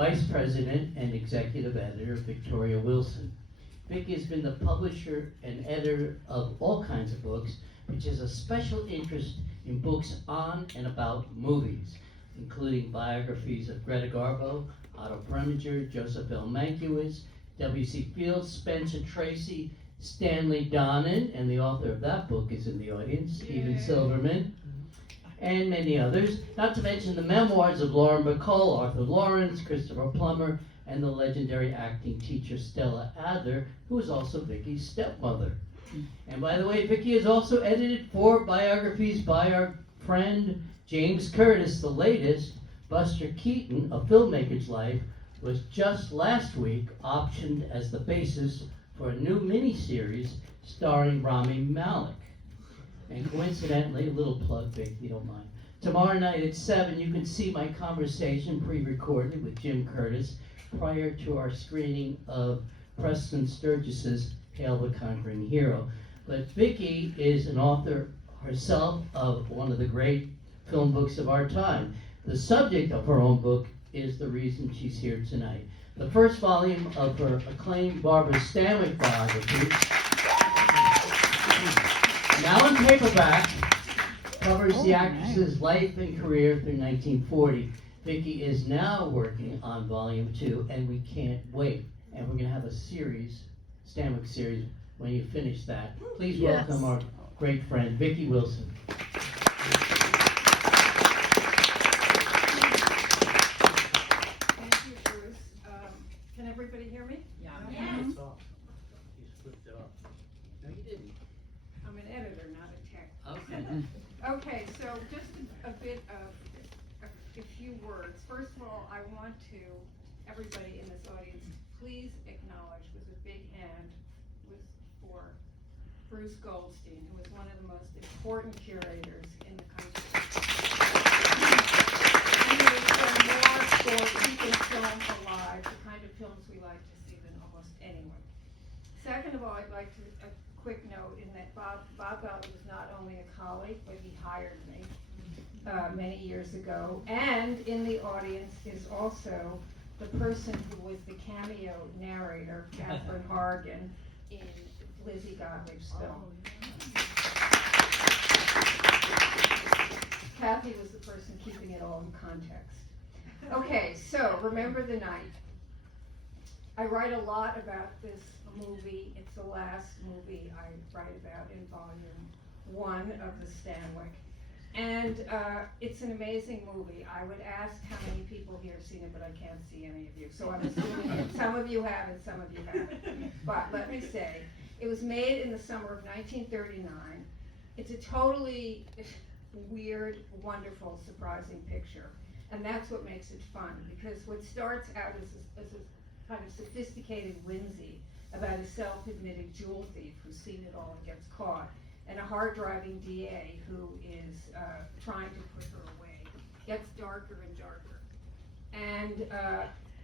Vice President and Executive Editor Victoria Wilson. Vicki has been the publisher and editor of all kinds of books, which has a special interest in books on and about movies, including biographies of Greta Garbo, Otto Preminger, Joseph L. Mankiewicz, W.C. Fields, Spencer Tracy, Stanley Donen, and the author of that book is in the audience, Stephen Silverman, and many others, not to mention the memoirs of Lauren Bacall, Arthur Lawrence, Christopher Plummer, and the legendary acting teacher Stella Adler, who is also Vicki's stepmother. And by the way, Vicki has also edited 4 biographies by our friend James Curtis. The latest, Buster Keaton, A Filmmaker's Life, was just last week optioned as the basis for a new miniseries starring Rami Malek. And coincidentally, a little plug, Vic, if you don't mind. Tomorrow night at 7, you can see my conversation pre-recorded with Jim Curtis prior to our screening of Preston Sturges' Hail the Conquering Hero. But Vicki is an author herself of one of the great film books of our time. The subject of her own book is the reason she's here tonight. The first volume of her acclaimed Barbara Stanwyck biography, now in paperback, covers the actress's life and career through 1940. Vicki is now working on volume 2, and we can't wait. And we're going to have a series, Stanwyck series, when you finish that. Please welcome our great friend, Vicki Wilson. Thank you, Bruce. Can everybody hear me? Yeah. It's off. You flipped it off. No, you didn't. I'm an editor, not a tech. Okay. Okay, so just a bit of a few words. First of all, I want to, everybody in this audience, please acknowledge with a big hand for Bruce Goldstein, who is one of the most important curators in the country. And he has done more for keeping film alive, the kind of films we like to see, than almost anyone. Second of all, I'd like to, a quick note in that Bob Ballard was not only a colleague, but he hired me many years ago. And in the audience is also the person who was the cameo narrator, Catherine Hargan, in Lizzie Gottlieb's film. Kathy was the person keeping it all in context. Okay, so remember the night. I write a lot about this movie. It's the last movie I write about in volume 1 of the Stanwyck. And it's an amazing movie. I would ask how many people here have seen it, but I can't see any of you. So I'm assuming that some of you have and some of you haven't. But let me say, it was made in the summer of 1939. It's a totally weird, wonderful, surprising picture. And that's what makes it fun, because what starts out as a kind of sophisticated whimsy about a self-admitted jewel thief who's seen it all and gets caught, and a hard-driving DA who is trying to put her away, gets darker and darker. And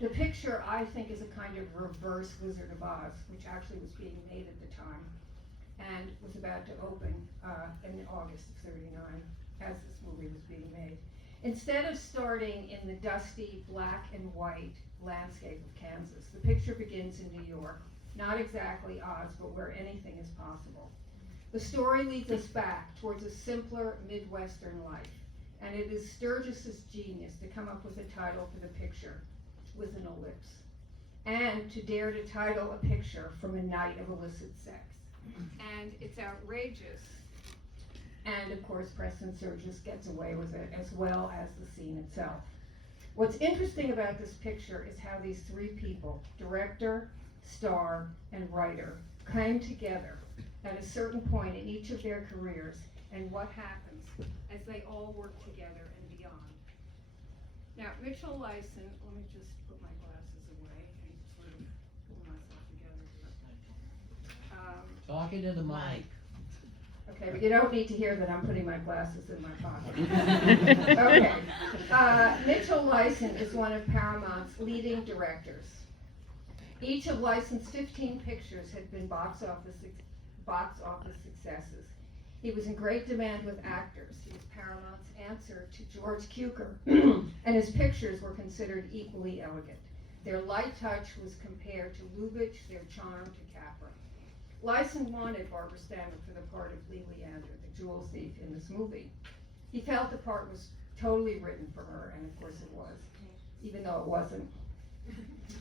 the picture, I think, is a kind of reverse Wizard of Oz, which actually was being made at the time, and was about to open in August of '39, as this movie was being made. Instead of starting in the dusty black and white landscape of Kansas, the picture begins in New York, not exactly Oz, but where anything is possible. The story leads us back towards a simpler Midwestern life, and it is Sturges' genius to come up with a title for the picture with an ellipse, and to dare to title a picture From a Night of Illicit Sex. And it's outrageous, and of course Preston Sturges gets away with it, as well as the scene itself. What's interesting about this picture is how these 3 people, director, star, and writer, came together at a certain point in each of their careers, and what happens as they all work together and beyond. Now, Mitchell Lyson, let me just put my glasses away and sort of pull myself together here. Talking to the mic. Okay, but you don't need to hear that I'm putting my glasses in my pocket. Okay. Mitchell Lyson is one of Paramount's leading directors. Each of Lyson's 15 pictures had been box office successes. He was in great demand with actors. He was Paramount's answer to George Cukor, and his pictures were considered equally elegant. Their light touch was compared to Lubitsch, their charm to Capra. Lyson wanted Barbara Stanwyck for the part of Lee Leander, the jewel thief in this movie. He felt the part was totally written for her, and of course it was, even though it wasn't.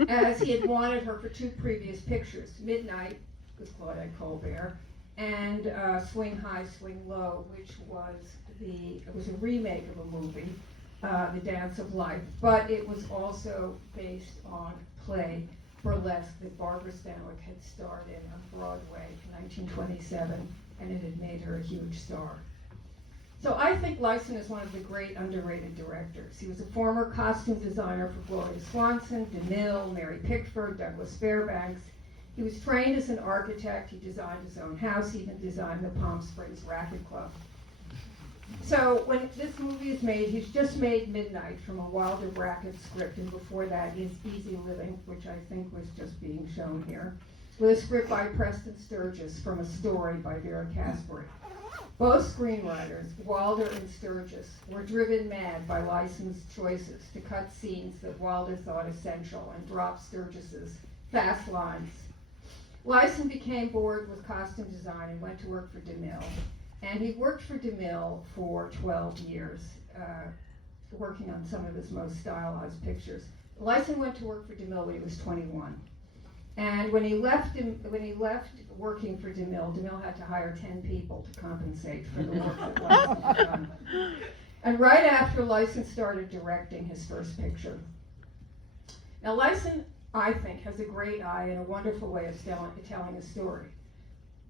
As he had wanted her for two previous pictures, Midnight with Claudette Colbert, and Swing High, Swing Low, which was a remake of a movie, The Dance of Life, but it was also based on play Burlesque that Barbara Stanwyck had starred in on Broadway in 1927, and it had made her a huge star. So I think Lyson is one of the great underrated directors. He was a former costume designer for Gloria Swanson, DeMille, Mary Pickford, Douglas Fairbanks. He was trained as an architect. He designed his own house. He even designed the Palm Springs Racket Club. So when this movie is made, he's just made Midnight from a Wilder Brackett script, and before that is Easy Living, which I think was just being shown here, with a script by Preston Sturges from a story by Vera Caspary. Both screenwriters, Wilder and Sturges, were driven mad by Lyson's choices to cut scenes that Wilder thought essential and drop Sturges's fast lines. Lyson became bored with costume design and went to work for DeMille. And he worked for DeMille for 12 years, working on some of his most stylized pictures. Lyson went to work for DeMille when he was 21. And when he left working for DeMille, DeMille had to hire 10 people to compensate for the work that Lyson had done. And right after, Lyson started directing his first picture. Now Lyson, I think, has a great eye and a wonderful way of telling a story.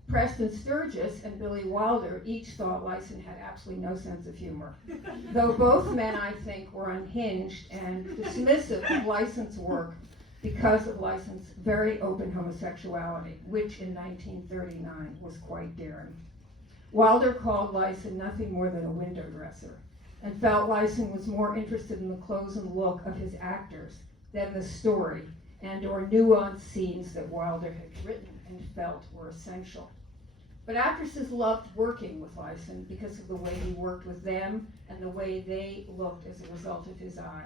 Preston Sturges and Billy Wilder each thought Lyson had absolutely no sense of humor, though both men, I think, were unhinged and dismissive of Lyson's work because of Lyson's very open homosexuality, which in 1939 was quite daring. Wilder called Lyson nothing more than a window dresser, and felt Lyson was more interested in the clothes and look of his actors than the story and or nuanced scenes that Wilder had written and felt were essential. But actresses loved working with Lyson because of the way he worked with them and the way they looked as a result of his eye.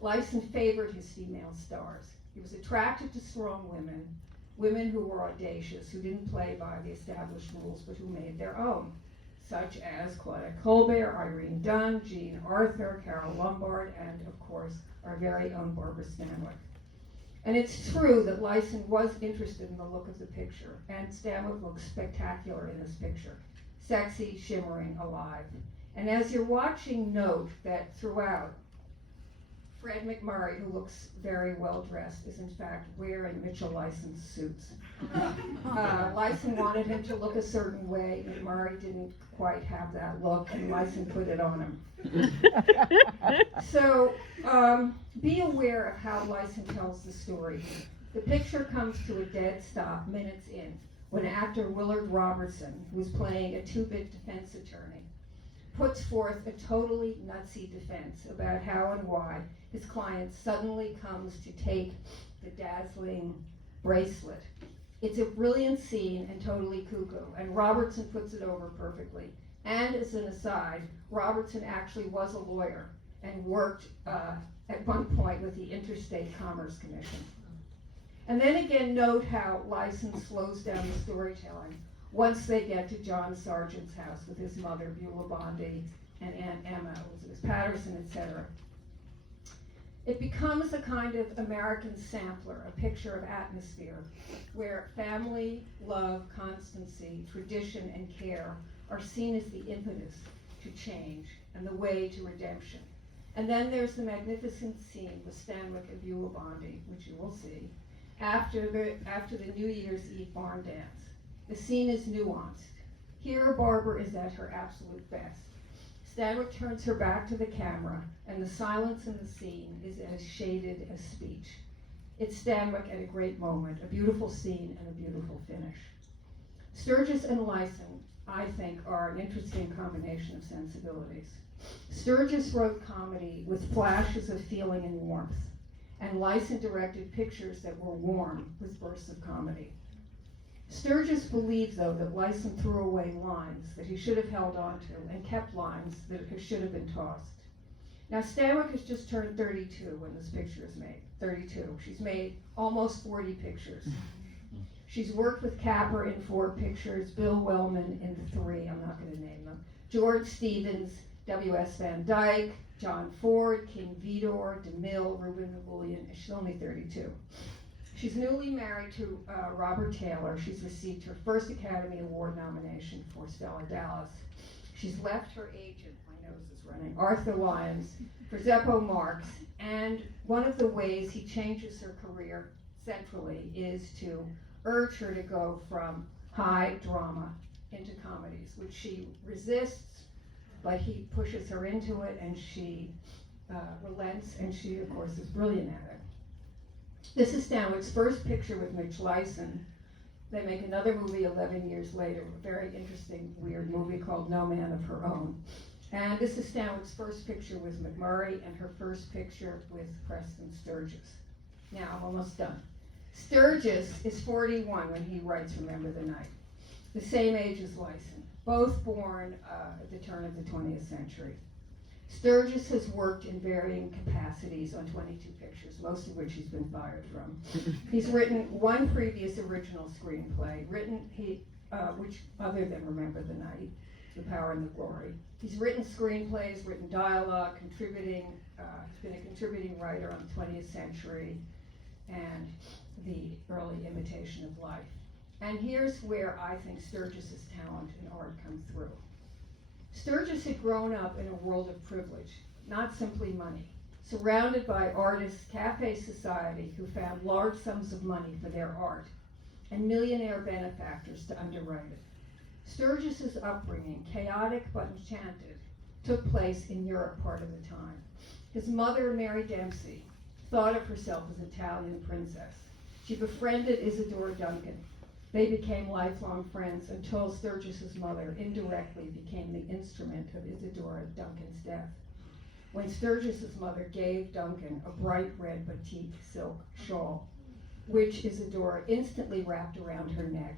Lyson favored his female stars. He was attracted to strong women, women who were audacious, who didn't play by the established rules, but who made their own, such as Claudette Colbert, Irene Dunne, Jean Arthur, Carole Lombard, and of course, our very own Barbara Stanwyck. And it's true that Lyson was interested in the look of the picture, and Stanwyck looks spectacular in this picture. Sexy, shimmering, alive. And as you're watching, note that throughout, Fred McMurray, who looks very well dressed, is in fact wearing Mitchell Lyson's suits. Lyson wanted him to look a certain way. McMurray didn't quite have that look, and Lyson put it on him. So be aware of how Lyson tells the story. The picture comes to a dead stop minutes in when actor Willard Robertson, who is playing a two-bit defense attorney, puts forth a totally nutsy defense about how and why his client suddenly comes to take the dazzling bracelet. It's a brilliant scene and totally cuckoo, and Robertson puts it over perfectly. And as an aside, Robertson actually was a lawyer and worked at one point with the Interstate Commerce Commission. And then again, note how Lyson slows down the storytelling once they get to John Sargent's house with his mother, Beulah Bondi, and Aunt Emma, Elizabeth Patterson, etc. It becomes a kind of American sampler, a picture of atmosphere, where family, love, constancy, tradition, and care are seen as the impetus to change and the way to redemption. And then there's the magnificent scene with Stanwyck and Beulah Bondi, which you will see, after the New Year's Eve barn dance. The scene is nuanced. Here, Barbara is at her absolute best. Stanwyck turns her back to the camera, and the silence in the scene is as shaded as speech. It's Stanwyck at a great moment, a beautiful scene and a beautiful finish. Sturges and Lyson, I think, are an interesting combination of sensibilities. Sturges wrote comedy with flashes of feeling and warmth, and Lyson directed pictures that were warm with bursts of comedy. Sturges believes, though, that Lyson threw away lines that he should have held on to and kept lines that should have been tossed. Now, Stanwyck has just turned 32 when this picture is made. 32. She's made almost 40 pictures. She's worked with Capper in 4 pictures, Bill Wellman in 3, I'm not going to name them, George Stevens, W.S. Van Dyke, John Ford, King Vidor, DeMille, Reuben Napoleon, and she's only 32. She's newly married to Robert Taylor. She's received her first Academy Award nomination for Stella Dallas. She's left her agent, my nose is running, Arthur Lyons, for Zeppo Marx, and one of the ways he changes her career centrally is to urge her to go from high drama into comedies, which she resists, but he pushes her into it, and she relents, and she, of course, is brilliant at it. This is Stanwyck's first picture with Mitch Lyson. They make another movie 11 years later, a very interesting, weird movie called No Man of Her Own. And this is Stanwyck's first picture with McMurray and her first picture with Preston Sturges. Now, I'm almost done. Sturges is 41 when he writes Remember the Night, the same age as Lyson, both born at the turn of the 20th century. Sturges has worked in varying capacities on 22 pictures, most of which he's been fired from. He's written one previous original screenplay, which other than Remember the Night, The Power and the Glory. He's written screenplays, written dialogue, contributing. He's been a contributing writer on the 20th century and the early imitation of life. And here's where I think Sturges' talent and art come through. Sturges had grown up in a world of privilege, not simply money, surrounded by artists, cafe society who found large sums of money for their art, and millionaire benefactors to underwrite it. Sturges' upbringing, chaotic but enchanted, took place in Europe part of the time. His mother, Mary Dempsey, thought of herself as Italian princess. She befriended Isadora Duncan. They became lifelong friends until Sturges' mother indirectly became the instrument of Isadora Duncan's death. When Sturges' mother gave Duncan a bright red batik silk shawl, which Isadora instantly wrapped around her neck,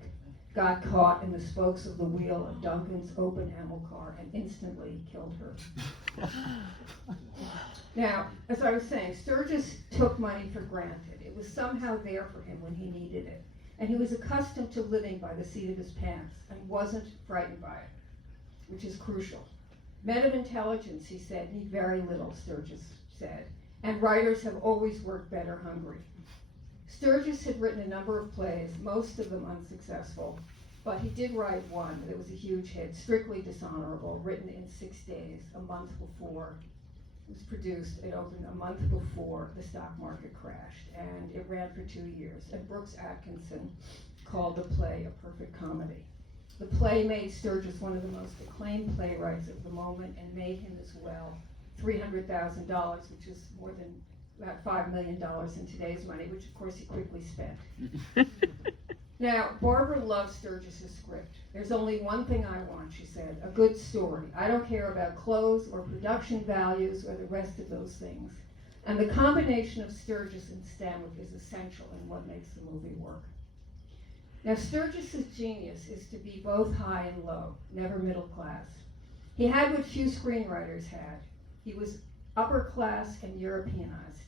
got caught in the spokes of the wheel of Duncan's open ammo car, and instantly killed her. Now, as I was saying, Sturges took money for granted. It was somehow there for him when he needed it. And he was accustomed to living by the seat of his pants and wasn't frightened by it, which is crucial. Men of intelligence, he said, need very little, Sturges said, and writers have always worked better hungry. Sturges had written a number of plays, most of them unsuccessful, but he did write one that was a huge hit, Strictly Dishonorable, written in 6 days, a month before. It was produced, it opened a month before the stock market crashed, and it ran for 2 years. And Brooks Atkinson called the play a perfect comedy. The play made Sturges one of the most acclaimed playwrights of the moment and made him as well $300,000, which is more than about $5 million in today's money, which of course he quickly spent. Now, Barbara loved Sturges' script. There's only one thing I want, she said, a good story. I don't care about clothes or production values or the rest of those things. And the combination of Sturges and Stanwyck is essential in what makes the movie work. Now, Sturges' genius is to be both high and low, never middle class. He had what few screenwriters had. He was upper class and Europeanized,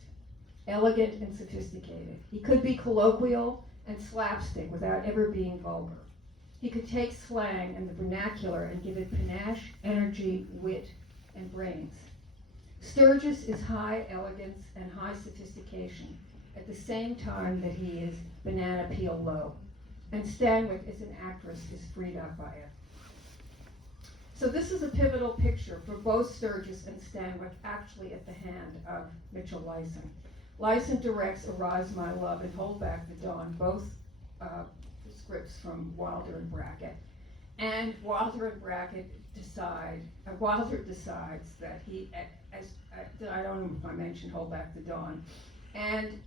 elegant and sophisticated. He could be colloquial and slapstick without ever being vulgar. He could take slang and the vernacular and give it panache, energy, wit, and brains. Sturges is high elegance and high sophistication at the same time that he is banana peel low. And Stanwyck, as an actress, is freed up by it. So this is a pivotal picture for both Sturges and Stanwyck, actually at the hand of Mitchell Lyson. Lyson directs Arise My Love and Hold Back the Dawn, both scripts from Wilder and Brackett. And Wilder and Brackett Wilder decides that I don't know if I mentioned Hold Back the Dawn. And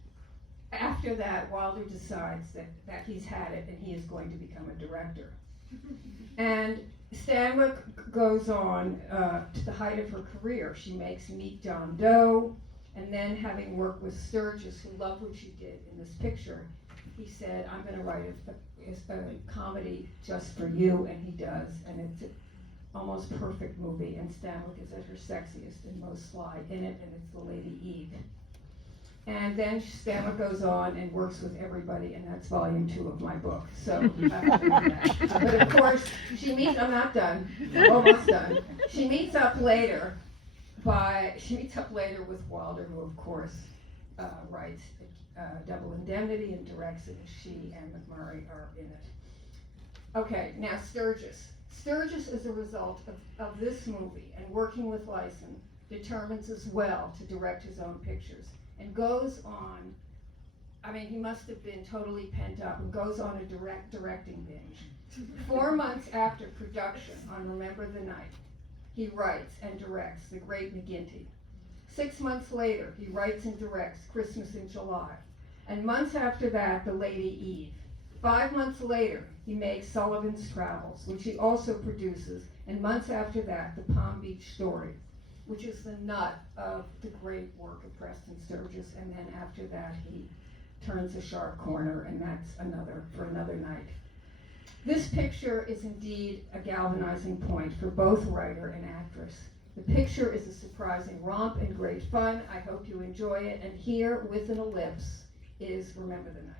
after that, Wilder decides that he's had it and he is going to become a director. And Stanwyck goes on to the height of her career. She makes Meet John Doe, and then having worked with Sturges, who loved what she did in this picture, he said, I'm gonna write a comedy just for you, and he does, and it's an almost perfect movie, and Stanwyck is at her sexiest and most sly in it, and it's the Lady Eve. And then Stanwyck goes on and works with everybody, and that's volume 2 of my book. So you have to read that. But of course, I'm not done, almost done. She meets up later with Wilder, who of course writes Double Indemnity and directs it. She and McMurray are in it. Okay, now Sturges. Sturges, as a result of this movie and working with Lyson, determines as well to direct his own pictures. And goes on, he must have been totally pent up, and goes on a directing binge. 4 months after production on Remember the Night, he writes and directs The Great McGinty. 6 months later, he writes and directs Christmas in July. And months after that, The Lady Eve. 5 months later, he makes Sullivan's Travels, which he also produces. And months after that, The Palm Beach Story, which is the nut of the great work of Preston Sturges, and then after that he turns a sharp corner, and that's for another night. This picture is indeed a galvanizing point for both writer and actress. The picture is a surprising romp and great fun. I hope you enjoy it, and here with an ellipse is Remember the Night.